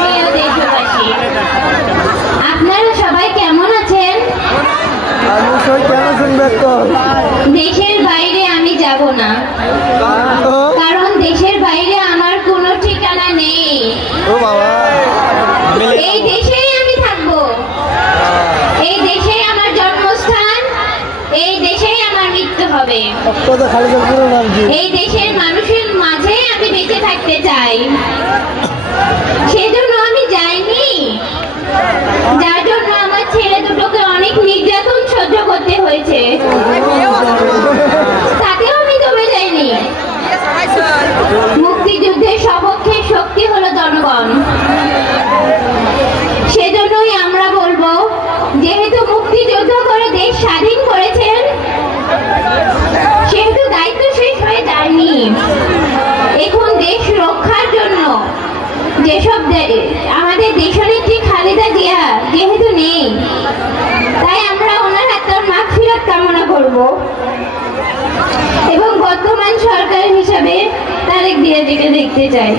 প্রিয় দেশবাসী, আপনারা সবাই কেমন আছেন? দেশের বাইরে আমি যাব না, কারণ দেশের বাইরে আমার কোনো ঠিকানা নেই। এই দেশেই আমি থাকবো, এই দেশেই আমার জন্মস্থান, এই দেশেই আমার মৃত্যু হবে। এই দেশের মানুষের মাঝে আমি বেঁচে থাকতে চাই, সেজন্য আমি যাইনি, যার জন্য আমার ছেলে দুটোকে অনেক নির্যাতন সহ্য করতে হয়েছে, তাতেও আমি দমে যাইনি। মুক্তিযুদ্ধের সপক্ষে শক্তি হলো জনগণ, সেজন্যই আমরা বলবো, যেহেতু মুক্তিযুদ্ধ করে দেশ স্বাধীন করেছেন, সেহেতু দায়িত্ব শেষ হয়ে যায়নি। এখন দেশ রক্ষার জন্য যেসব আমাদের দেশনেত্রী খালেদা জিয়া যেহেতু নেই, তাই আমরা ওনার আত্মার মাগফিরাত কামনা করব এবং বর্তমান সরকার হিসাবে তারেক জিয়াকে দেখতে চাই।